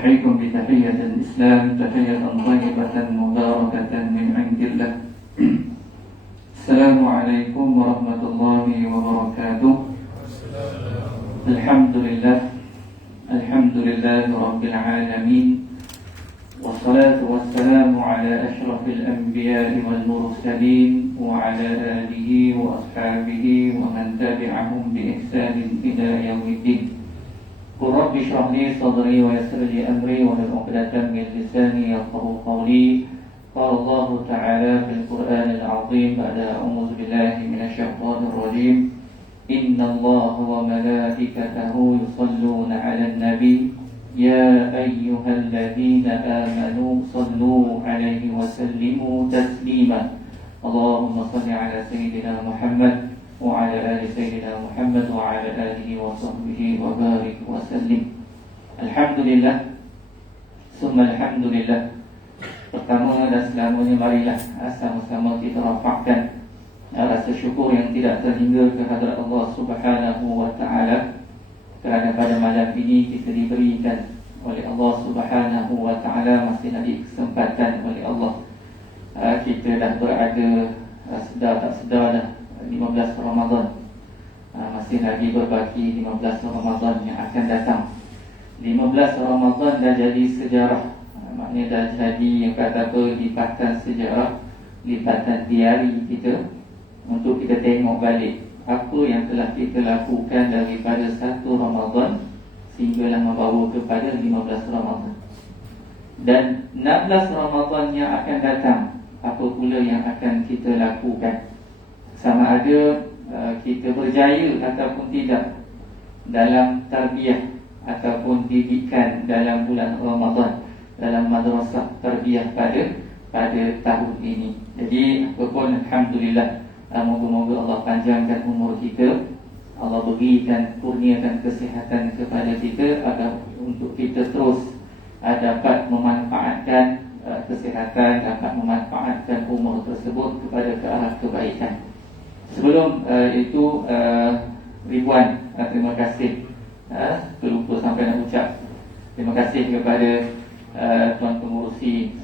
أحييكم بتحية الإسلام تحية طيبة مباركة من عند الله. السلام عليكم ورحمة الله وبركاته. الحمد لله رب العالمين، والصلاة والسلام على أشرف الأنبياء والمرسلين وعلى آله وأصحابه ومن تبعهم بإحسان إلى يوم الدين. قل رب اشرح لي صدري ويسر لي أمري واحلل عقدة من لساني يفقهوا قولي. قال الله تعالى في القرآن العظيم بعد أعوذ بالله من الشيطان الرجيم: إن الله وملائكته يصلون على النبي يا أيها الذين آمنوا صلوا عليه وسلموا تسليما. اللهم صل على سيدنا محمد وعلى آل سيدنا محمد وعلى آله وصحبه وبارك وسلم. Alhamdulillah, summa alhamdulillah. Pertama dan selamanya marilah sama-sama kita rafakkan rasa syukur yang tidak terhingga kehadrat Allah Subhanahu wa Ta'ala, kerana pada malam ini kita diberikan oleh Allah Subhanahu wa Ta'ala, masih lagi kesempatan oleh Allah. Kita dah berada, sedar tak sedar dah 15 Ramadan. Masih lagi berbaki 15 Ramadan yang akan datang. 15 Ramadan dah jadi sejarah. Maknanya dah jadi yang kata apa, lipatan sejarah, lipatan diari kita, untuk kita tengok balik apa yang telah kita lakukan daripada 1 Ramadan sehinggalah membawa kepada 15 Ramadan. Dan 16 Ramadan yang akan datang, apa pula yang akan kita lakukan, sama ada kita berjaya ataupun tidak dalam tarbiyah ataupun didikan dalam bulan Ramadan, dalam madrasah tarbiyah pada tahun ini. Jadi apapun, alhamdulillah, moga-moga Allah panjangkan umur kita, Allah berikan, kurniakan kesihatan kepada kita agar untuk kita terus dapat memanfaatkan kesihatan, dapat memanfaatkan umur tersebut kepada ke arah kebaikan. Sebelum itu, ribuan terima kasih, terlupa sampai nak ucap terima kasih kepada Tuan Pengurusi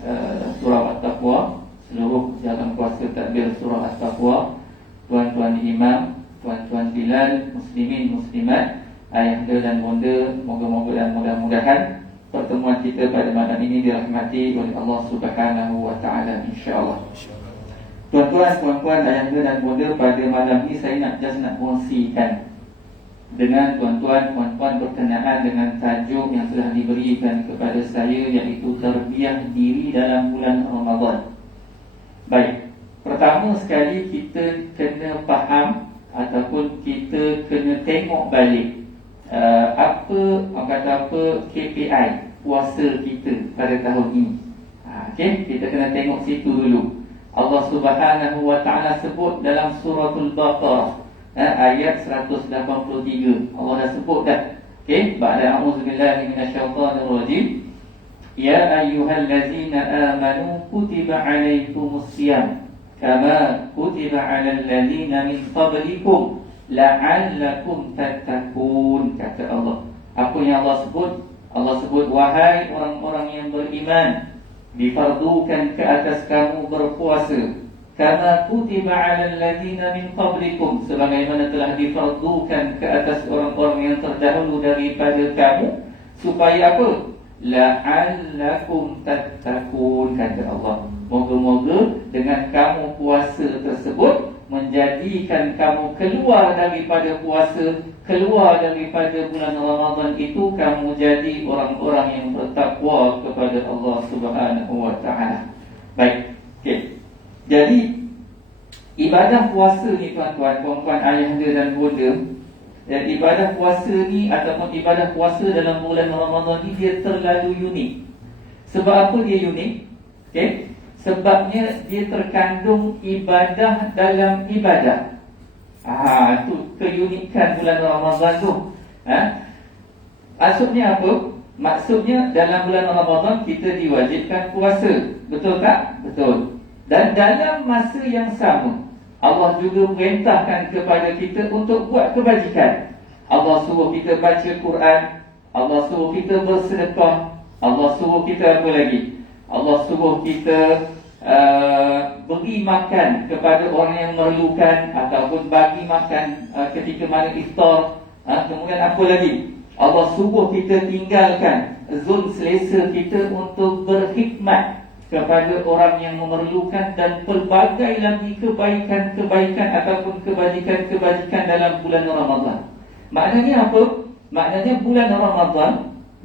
Surau At-Taqwa, seluruh jalan kuasa tadbir Surau At-Taqwa, tuan-tuan imam, tuan-tuan bilal, muslimin, muslimat, ayahanda dan bonda. Moga-moga dan mudah-mudahan pertemuan kita pada malam ini dirahmati oleh Allah Subhanahu wa Ta'ala, insya-Allah. Tuan-tuan, puan-puan, ayahanda dan bonda, pada malam ini saya nak kongsikan dengan tuan-tuan, puan-puan berkenaan dengan tajuk yang telah diberikan kepada saya, iaitu tarbiyah diri dalam bulan Ramadan. Baik, pertama sekali kita kena faham ataupun kita kena tengok balik KPI puasa kita pada tahun ini. Kita kena tengok situ dulu. Allah Subhanahu wa Ta'ala sebut dalam suratul Baqarah ayat 183. Allah dah sebut dah. Ba'da a'udzubillahi minasyaitonir rajim. Ya ayyuhallazina amanu kutiba 'alaikumus shiyam kama kutiba 'alal ladzina min qablikum la'allakum tattaqun, kata Allah. Apa yang Allah sebut? Allah sebut, wahai orang-orang yang beriman, difardukan ke atas kamu berpuasa, kama kutiba 'alal ladzina min qablikum, sebagaimana telah difardukan ke atas orang-orang yang terdahulu daripada kamu, supaya apa? La'allakum tattaqun, kata Allah. Moga-moga dengan kamu puasa tersebut menjadikan kamu keluar daripada puasa, keluar daripada bulan Ramadan itu, kamu jadi orang-orang yang bertakwa kepada Allah Subhanahu wa Ta'ala. Baik, jadi ibadah puasa ni, tuan-tuan, puan-puan, ayahanda dan bonda, dan ibadah puasa ni ataupun ibadah puasa dalam bulan Ramadan ni, dia terlalu unik. Sebab apa dia unik? Sebabnya dia terkandung ibadah dalam ibadah. Itu keunikan bulan Ramadan tu. Maksudnya apa? Maksudnya dalam bulan Ramadan kita diwajibkan puasa. Betul tak? Betul. Dan dalam masa yang sama, Allah juga perintahkan kepada kita untuk buat kebajikan. Allah suruh kita baca Quran, Allah suruh kita bersedekah, Allah suruh kita apa lagi? Allah suruh kita beri makan kepada orang yang memerlukan, ataupun bagi makan ketika mana iftar. Kemudian apa lagi? Allah suruh kita tinggalkan zon selesa kita untuk berkhidmat kepada orang yang memerlukan, dan pelbagai lagi kebaikan-kebaikan ataupun kebajikan-kebajikan dalam bulan Ramadan. Maknanya apa? Maknanya bulan Ramadan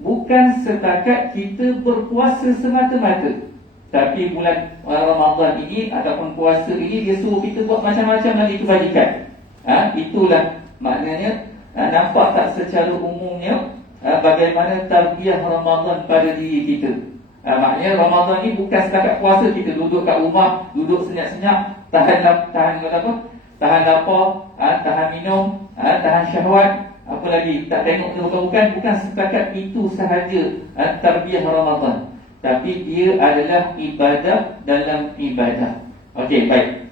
bukan setakat kita berpuasa semata-mata, tapi bulan Ramadan ini ataupun puasa ini dia suruh kita buat macam-macam lagi kebajikan. Itulah maknanya. Nampak tak secara umumnya bagaimana tarbiyah Ramadan pada diri kita. Maknanya Ramadan ni bukan setakat puasa kita duduk kat rumah, duduk senyap-senyap, tahan lapar, tahan minum, tahan syahwat, apa lagi, tak tengok bukan setakat itu sahaja tarbiyah Ramadan, tapi dia adalah ibadah dalam ibadah. Okey, baik.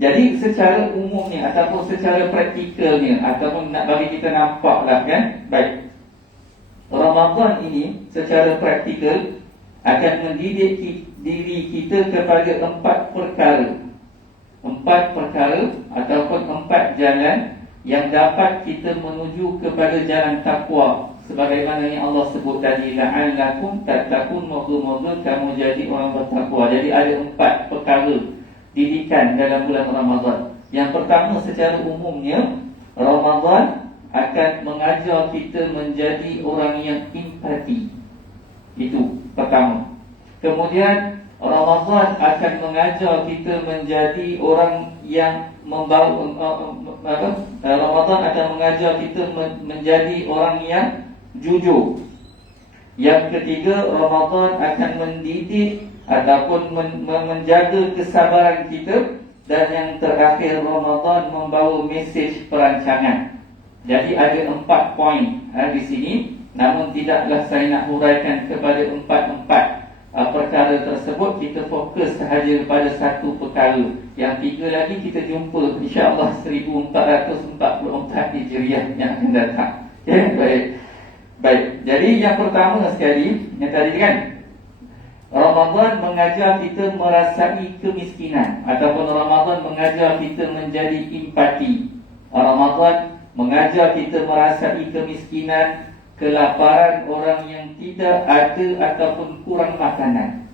Jadi secara umumnya ataupun secara praktikalnya, ataupun nak bagi kita nampaklah kan, baik, Ramadan ini secara praktikal akan mendidik diri kita kepada 4 perkara. 4 perkara ataupun 4 jalan yang dapat kita menuju kepada jalan takwa, sebagaimana yang Allah sebut tadi, la'allakum tattaqun, moga-moga kamu jadi orang bertakwa. Jadi ada 4 perkara didikan dalam bulan Ramadan. Yang pertama, secara umumnya Ramadan akan mengajar kita menjadi orang yang empati. Itu pertama. Kemudian Ramadan akan mengajar kita menjadi orang yang Ramadan akan mengajar kita menjadi orang yang jujur. Yang ketiga, Ramadan akan mendidik ataupun menjaga kesabaran kita. Dan yang terakhir, Ramadan membawa mesej perancangan. Jadi ada 4 poin di sini. Namun tidaklah saya nak huraikan kepada 4 perkara tersebut. Kita fokus sahaja pada 1 perkara. Yang 3 lagi kita jumpa insya-Allah 1444 Hijriah yang akan datang. Ya, baik. Jadi yang pertama sekali, yang tadi kan, Ramadan mengajar kita merasai kemiskinan, ataupun Ramadan mengajar kita menjadi empati. Ramadan mengajar kita merasai kemiskinan, kelaparan orang yang tidak ada ataupun kurang makanan.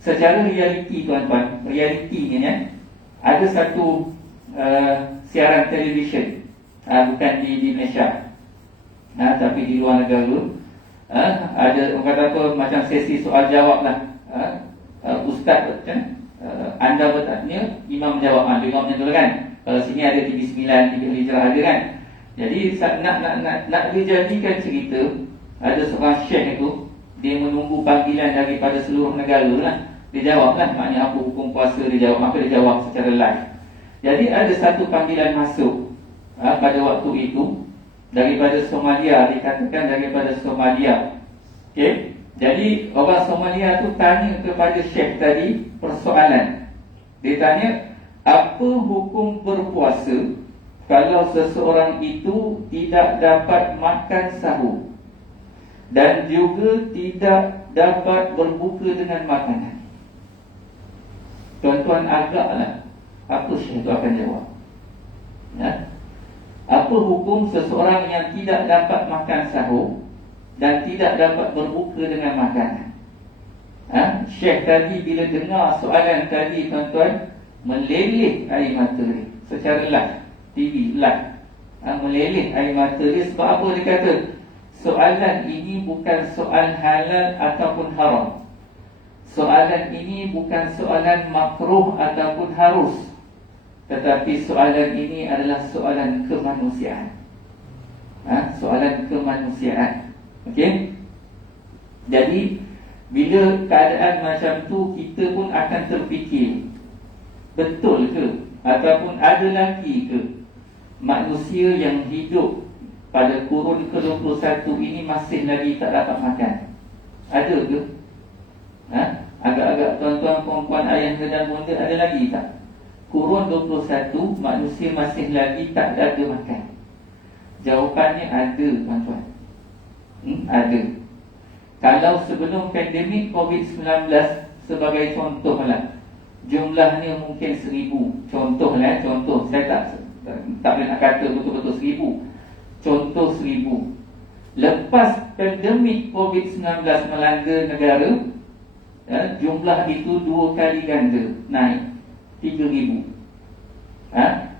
Secara realiti, tuan-tuan, realitinya ya, ada satu siaran televisyen, bukan di Malaysia, tapi di luar negara. Ada orang kata apa, macam sesi soal jawab lah. Ustaz anda bertanya, imam menjawab. Imam macam tu kan. Kalau sini ada TV9, TV Hijrah ada kan. Jadi nak dijadikan cerita, ada seorang syekh itu, dia menunggu panggilan daripada seluruh negara lah. Dia jawab lah, maknanya apa hukum puasa, dia jawab. Maka dia jawab secara live. Jadi ada satu panggilan masuk pada waktu itu daripada Somalia, dikatakan daripada Somalia. Okey. Jadi orang Somalia tu tanya kepada syekh tadi persoalan. Dia tanya, apa hukum berpuasa kalau seseorang itu tidak dapat makan sahur dan juga tidak dapat berbuka dengan makanan? Tuan-tuan agaklah apa syekh itu akan jawab. Ya? Apa hukum seseorang yang tidak dapat makan sahur dan tidak dapat berbuka dengan makanan? Syekh tadi bila dengar soalan tadi, tuan-tuan, meleleh air mata dia secara live, TV live. Meleleh air mata dia. Sebab apa dia kata? Soalan ini bukan soal halal ataupun haram. Soalan ini bukan soalan makruh ataupun harus, tetapi soalan ini adalah soalan kemanusiaan. Soalan kemanusiaan. Okey. Jadi bila keadaan macam tu, kita pun akan terfikir, betul ke ataupun ada lagi ke manusia yang hidup pada kurun ke-21 ini masih lagi tak dapat makan? Ada ke? Agak-agak tuan-tuan, puan-puan, ayah dan bunda, ada lagi tak? Kurun 21 manusia masih lagi tak ada makan. Jawapannya ada, tuan-tuan. Ada. Kalau sebelum pandemik COVID-19, sebagai contohlah, jumlahnya mungkin 1,000. Contoh, saya tak boleh nak kata betul-betul 1,000. Contoh 1,000. Lepas pandemik COVID-19 melanda negara, jumlah itu 2 kali ganda, naik 3,000.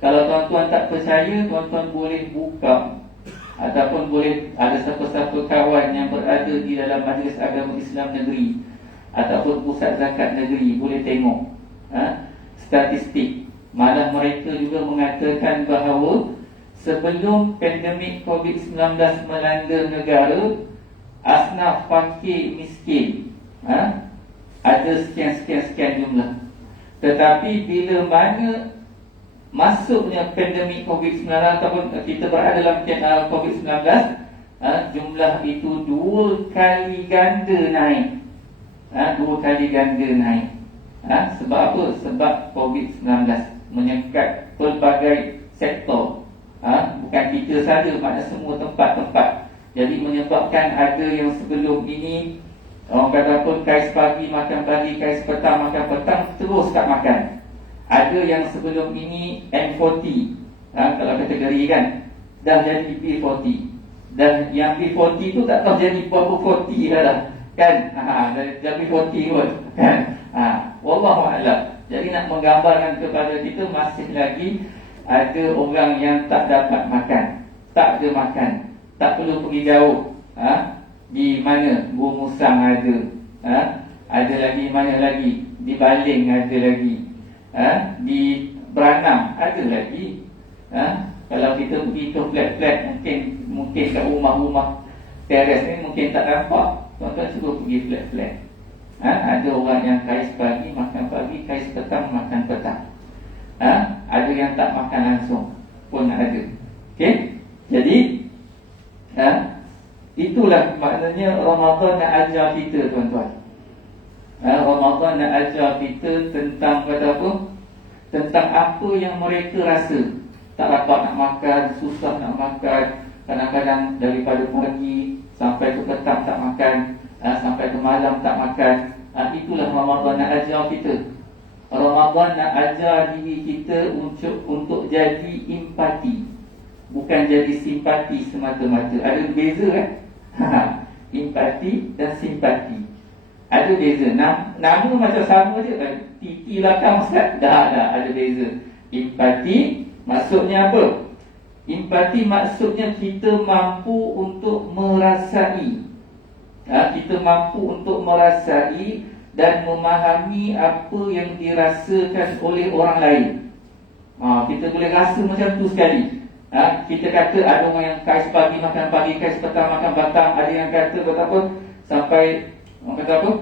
Kalau tuan-tuan tak percaya, tuan-tuan boleh buka ataupun boleh ada siapa-siapa kawan yang berada di dalam Majlis Agama Islam Negeri ataupun Pusat Zakat Negeri, boleh tengok statistik. Malah mereka juga mengatakan bahawa sebelum pandemik COVID-19 melanda negara, asnaf fakir miskin ada sekian jumlah. Tetapi bila mana masuknya pandemik COVID-19 ataupun kita berada dalam COVID-19, jumlah itu 2 kali ganda naik. 2 kali ganda naik. Sebab apa? Sebab COVID-19 menyekat pelbagai sektor. Bukan kita saja, maknanya semua tempat-tempat. Jadi menyebabkan ada yang sebelum ini orang kata apa, kais pagi makan pagi, kais petang makan petang, terus tak makan. Ada yang sebelum ini M40, kalau kategori kan, dah jadi B40. Dan yang B40 tu tak tahu jadi berapa 40 dah kan. Dah B40 pun kan. Wallahualam. Jadi nak menggambarkan kepada kita, masih lagi ada orang yang tak dapat makan, tak ada makan, tak perlu pergi jauh. Di mana? Gumusang ada. Ada lagi mana lagi? Di Baling ada lagi. Di Beranam ada lagi. Kalau kita pergi ke flat-flat, mungkin kat rumah-rumah teres ni mungkin tak nampak. Tuan-tuan cuba pergi flat-flat. Ada orang yang kais pagi makan pagi, kais petang makan petang. Ada yang tak makan langsung pun ada. Okey. Jadi itulah maknanya Ramadan nak ajar kita, tuan-tuan. Ramadan nak ajar kita tentang kata apa? Tentang apa yang mereka rasa tak dapat nak makan, susah nak makan. Kadang-kadang daripada pagi sampai ke petang tak makan, sampai ke malam tak makan. Itulah Ramadan nak ajar kita. Ramadan nak ajar diri kita untuk jadi empati, bukan jadi simpati semata-mata. Ada beza kan? Empati dan simpati ada beza. Nama macam sama je kan? Titi belakang Ustaz, dah ada beza. Empati maksudnya apa? Empati maksudnya kita mampu untuk merasai. Kita mampu untuk merasai dan memahami apa yang dirasakan oleh orang lain. Kita boleh rasa macam tu sekali. Kita kata ada orang yang kais pagi makan pagi, kais petang makan petang. Ada yang kata betapa sampai orang kata apa,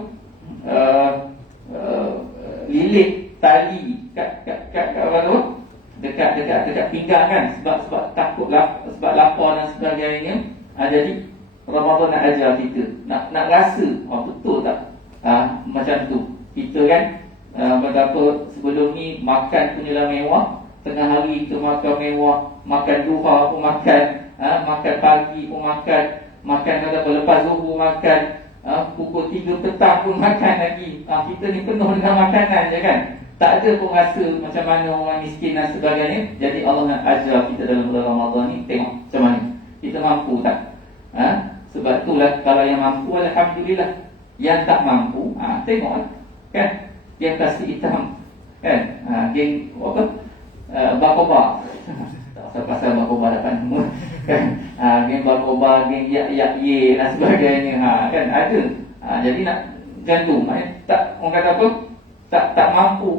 lilit tali kat apa tu, dekat pinggang kan, sebab takut sebab lapar dan sebagainya. Jadi Ramadan nak ajar kita nak rasa betul tak macam tu. Kita kan betapa sebelum ni makan punyalah mewah, tengah hari kita makan mewah, makan duha pun makan, makan pagi pun makan kata lepas zuhur makan, pukul 3 petang pun makan lagi. Kita ni penuh dengan makanan je kan. Tak ada pun rasa macam mana orang miskin dan sebagainya. Jadi Allah nak ajar kita dalam bulan Ramadan ni, tengok macam mana kita mampu tak. Sebab itulah kalau yang mampu alhamdulillah. Yang tak mampu, tengok kan, dia kasih hitam kan, geng apa, bakoba. Tak usah pasal bakoba dapat nama kan. Geng bakoba, geng yak ye dan sebagainya kan ada. Jadi nak macam tu, tak orang kata apa, tak mampu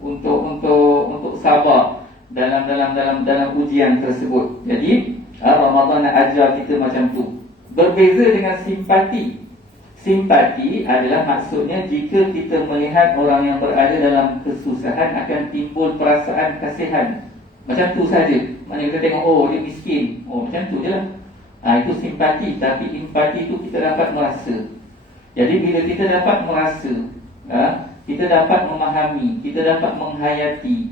untuk sabar dalam ujian tersebut. Jadi Ramadan nak ajar kita macam tu. Berbeza dengan simpati. Simpati adalah maksudnya jika kita melihat orang yang berada dalam kesusahan akan timbul perasaan kasihan. Macam tu saja. Maknanya kita tengok dia miskin, macam tu je lah. Itu simpati. Tapi empati itu kita dapat merasa. Jadi bila kita dapat merasa, kita dapat memahami, kita dapat menghayati,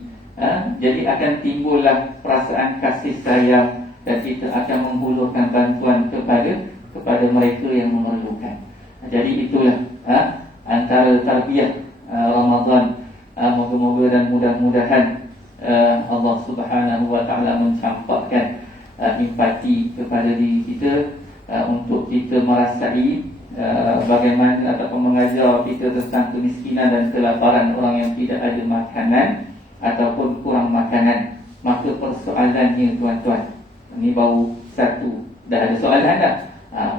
jadi akan timbullah perasaan kasih sayang dan kita akan menghulurkan bantuan kepada mereka yang memerlukan. Jadi itulah antara tarbiyah Ramadan. Moga-moga dan mudah-mudahan Allah Subhanahu wa taala mencampakkan empati kepada diri kita untuk kita merasai bagaimana ataupun mengajar kita tentang kemiskinan dan kelaparan orang yang tidak ada makanan ataupun kurang makanan. Maka persoalannya tuan-tuan, ini baru satu, dah ada soalan dah,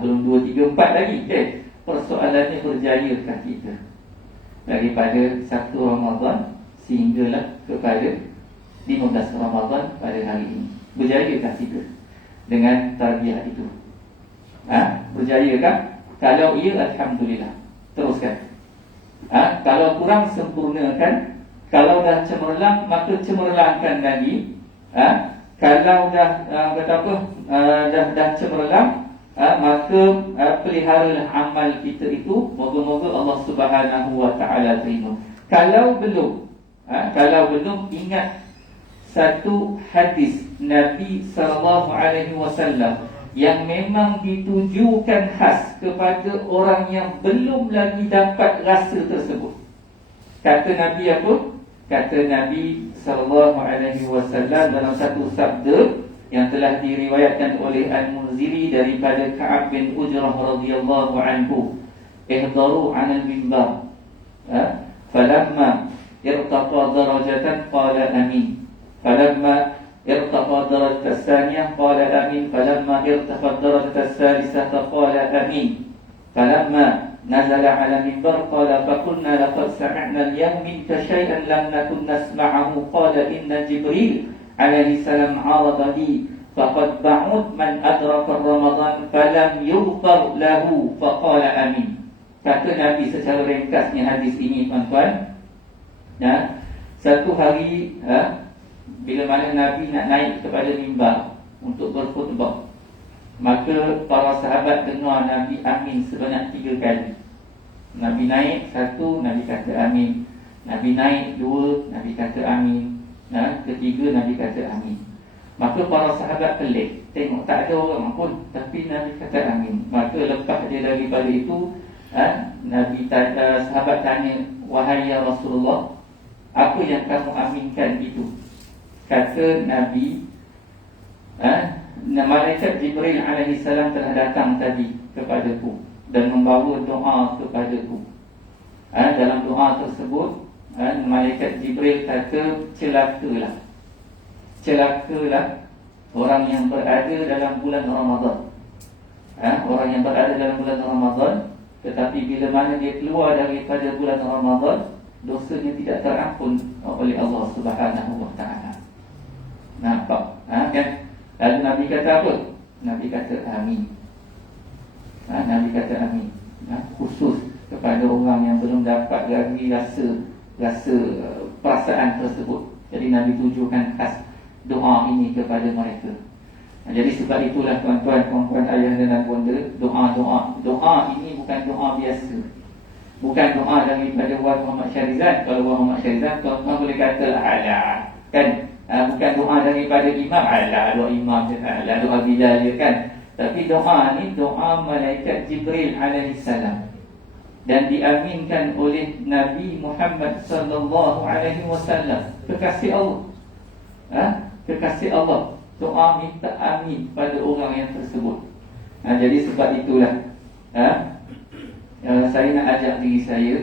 belum 2, 3, 4 lagi. Persoalannya berjayakah kita daripada 1 Ramadan sehinggalah kepada 15 Ramadan pada hari ini? Berjayakah kita dengan tarbiyah itu? Berjayakah? Kalau iya, alhamdulillah, teruskan. Kalau kurang, sempurnakan. Kalau dah cemerlang, maka cemerlangkan lagi. Kalau dah dah cemerlang, maka peliharalah amal kita itu. Moga-moga Allah Subhanahu wa taala terima. Kalau belum, ingat satu hadis Nabi sallallahu alaihi wasallam yang memang ditujukan khas kepada orang yang belum lagi dapat rasa tersebut. Kata Nabi apa? Kata Nabi sallallahu alaihi wasallam dalam satu sabda yang telah diriwayatkan oleh Al-Munziri daripada Ka'ab bin Ujrah radhiyallahu anhu, ihdaru 'ala al-minbar falamma irtaqa darajatan qala amin, falamma irtaqa darajatan tsaniyah qala amin, falamma irtaqa darajatan tsalisata qala amin, falamma nazala 'ala al-minbar qala faqulna laqad sami'na al-yawma minka shay'an lam nakun nasma'ahu qala inna Jibril alaihi salam 'arada li faqad ba'ud man adraka Ramadan falam yughfar lahu faqala amin. Kata Nabi secara ringkasnya hadis ini tuan-tuan, satu hari bila mana Nabi nak naik kepada mimbar untuk berkhutbah, maka para sahabat dengar Nabi amin sebanyak 3 kali. Nabi naik 1, Nabi kata amin. Nabi naik 2, Nabi kata amin. Ketiga, Nabi kata amin. Maka para sahabat pelik, tengok tak ada orang pun, tapi Nabi kata amin. Maka lepas dia daripada itu, sahabat tanya, wahai ya Rasulullah, apa yang kamu aminkan itu? Kata Nabi, malaikat Jibril alaihi salam telah datang tadi kepadaku dan membawa doa kepadaku. Dalam doa tersebut, malaikat Jibril kata, celakalah orang yang berada dalam bulan Ramadan. Orang yang berada dalam bulan Ramadan, tetapi bila mana dia keluar daripada bulan Ramadan, dosanya tidak terampun oleh Allah Subhanahu wa taala. Nampak? Kan? Lalu Nabi kata apa? Nabi kata amin. Nabi kata amin. Khusus kepada orang yang belum dapat lagi rasa perasaan tersebut. Jadi Nabi tujukan khas doa ini kepada mereka. Jadi sebab itulah tuan-tuan, puan-puan, ayah dan bonda, doa ini bukan doa biasa. Bukan doa daripada Wan Muhammad Syarizan. Kalau Wan Muhammad Syarizan, tuan-tuan boleh kata ala, kan? Bukan doa daripada imam, ala, doa imam je, ala, doa Bilal je, kan? Tapi doa ni doa malaikat Jibril alaihi salam dan diaminkan oleh Nabi Muhammad sallallahu alaihi wasallam, kekasih Allah. Kekasih Allah, doa minta amin pada orang yang tersebut. Jadi sebab itulah saya nak ajak diri saya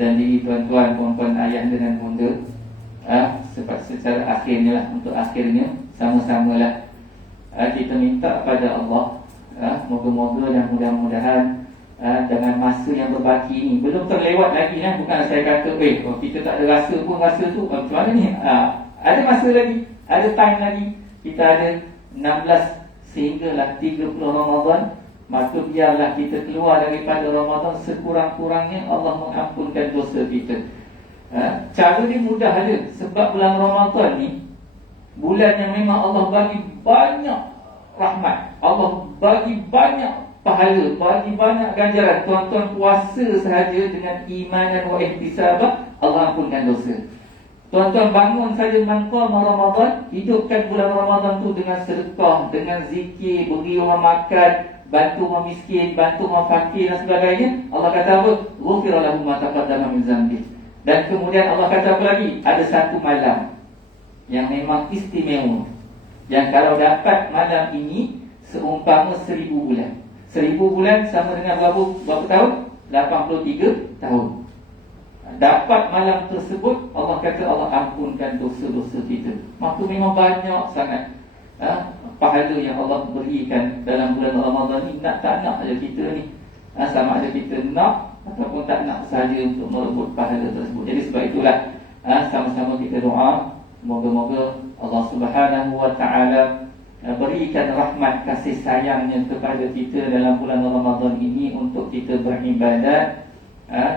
dan diri tuan-tuan, puan-puan, ayah dan bunda, sebab secara akhirnya lah, untuk akhirnya sama-samalah kita minta pada Allah, moga-moga dan mudah-mudahan dengan masa yang berbaki ini, belum terlewat lagi kan. Bukan saya kata kalau kita tak ada rasa pun, rasa tu macam mana ni, ada masa lagi, ada time lagi. Kita ada 16 sehinggalah 30 Ramadan. Maka biarlah kita keluar daripada Ramadan sekurang-kurangnya Allah mengampunkan dosa kita. Cara ni mudah aja. Sebab bulan Ramadan ni bulan yang memang Allah bagi banyak rahmat, Allah bagi banyak pahala, bagi banyak ganjaran. Tuan-tuan puasa sahaja dengan imanan wa ihtisabah, Allah ampunkan dosa. Tuan-tuan bangun saja manqama Ramadan, hidupkan bulan Ramadan tu dengan sedekah, dengan zikir, beri orang makan, bantu orang miskin, bantu orang fakir dan sebagainya, Allah kata apa? Ghufira lahu ma taqaddama min dzambi. Dan kemudian Allah kata apa lagi? Ada satu malam yang memang istimewa, yang kalau dapat malam ini seumpama 1000 bulan. 1000 bulan sama dengan berapa tahun? 83 tahun. Dapat malam tersebut, Allah kata Allah ampunkan dosa-dosa kita. Maka memang banyak sangat pahala yang Allah berikan dalam bulan Ramadan ni. Nak tak nak je kita ni, sama ada kita nak ataupun tak nak sahaja untuk merebut pahala tersebut. Jadi sebab itulah sama-sama kita doa, moga-moga Allah Subhanahu wa ta'ala berikan rahmat kasih sayangnya kepada kita dalam bulan Ramadan ini untuk kita beribadat,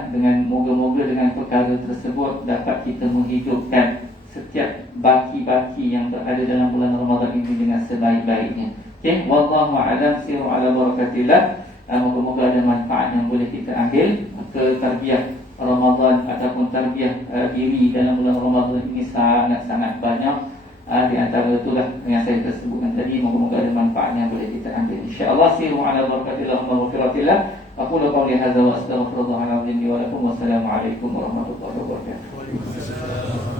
dengan moga-moga dengan perkara tersebut dapat kita menghidupkan setiap baki-baki yang berada dalam bulan Ramadan ini dengan sebaik-baiknya. Okey, wallahu a'lam, siru ala barakatillah. Moga-moga ada manfaat yang boleh kita ambil ke tarbiyah Ramadan ataupun tarbiyah diri dalam bulan Ramadan ini sangat-sangat banyak. Di antara itulah yang saya tersebutkan tadi. Moga-moga ada manfaat yang boleh kita ambil, insya-Allah. Siru ala barakatillah wa maghfiratillah. Aqulu qawli hadza wa astaghfirullahalazim li wa lakum. Wassalamu alaikum warahmatullahi wabarakatuh.